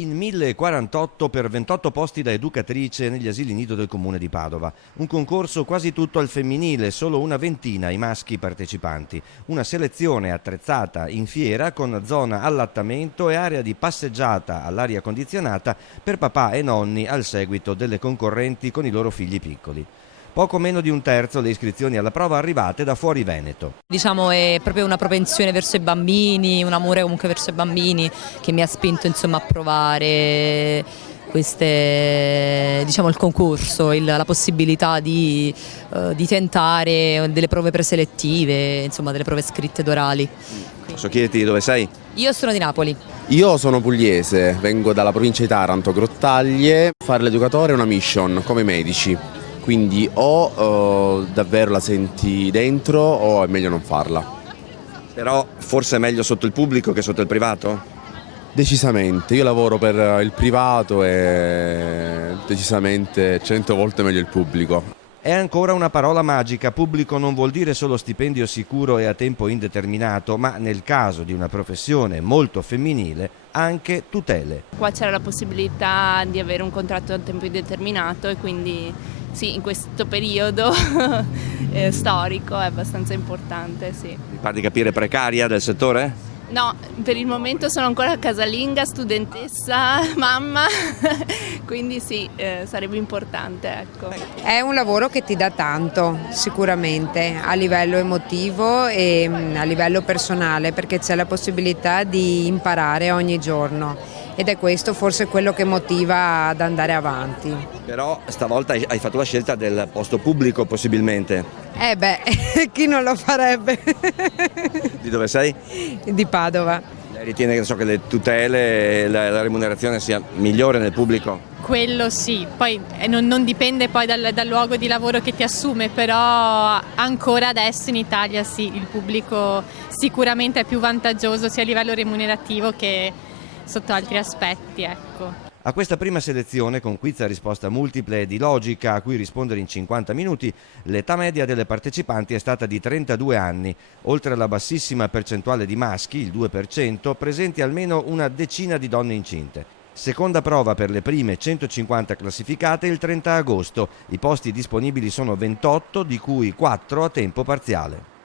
In 1048 per 28 posti da educatrice negli asili nido del comune di Padova. Un concorso quasi tutto al femminile, solo una ventina i maschi partecipanti. Una selezione attrezzata in fiera con zona allattamento e area di passeggiata all'aria condizionata per papà e nonni al seguito delle concorrenti con i loro figli piccoli. Poco meno di un terzo le iscrizioni alla prova arrivate da fuori Veneto. Diciamo è proprio una propensione verso i bambini, un amore comunque verso i bambini che mi ha spinto insomma a provare il concorso, la possibilità di tentare delle prove preselettive, insomma delle prove scritte ed orali. Posso chiederti dove sei? Io sono di Napoli. Io sono pugliese, vengo dalla provincia di Taranto, Grottaglie. Fare l'educatore è una mission, come i medici. Quindi o davvero la senti dentro o è meglio non farla. Però forse è meglio sotto il pubblico che sotto il privato? Decisamente, io lavoro per il privato e decisamente 100 volte meglio il pubblico. È ancora una parola magica, pubblico non vuol dire solo stipendio sicuro e a tempo indeterminato, ma nel caso di una professione molto femminile anche tutele. Qua c'era la possibilità di avere un contratto a tempo indeterminato e quindi sì, in questo periodo storico è abbastanza importante. Sì. Mi pare di capire precaria del settore? No, per il momento sono ancora casalinga, studentessa, mamma, quindi sì, sarebbe importante. Ecco. È un lavoro che ti dà tanto, sicuramente, a livello emotivo e a livello personale, perché c'è la possibilità di imparare ogni giorno ed è questo forse quello che motiva ad andare avanti. Però stavolta hai fatto la scelta del posto pubblico possibilmente. Chi non lo farebbe? Di dove sei? Di Padova. Lei ritiene che le tutele e la remunerazione sia migliore nel pubblico? Quello sì, poi non dipende poi dal luogo di lavoro che ti assume, però ancora adesso in Italia sì, il pubblico sicuramente è più vantaggioso sia a livello remunerativo che sotto altri aspetti, ecco. A questa prima selezione, con quiz a risposta multiple e di logica a cui rispondere in 50 minuti, l'età media delle partecipanti è stata di 32 anni. Oltre alla bassissima percentuale di maschi, il 2%, presenti almeno una decina di donne incinte. Seconda prova per le prime 150 classificate il 30 agosto. I posti disponibili sono 28, di cui 4 a tempo parziale.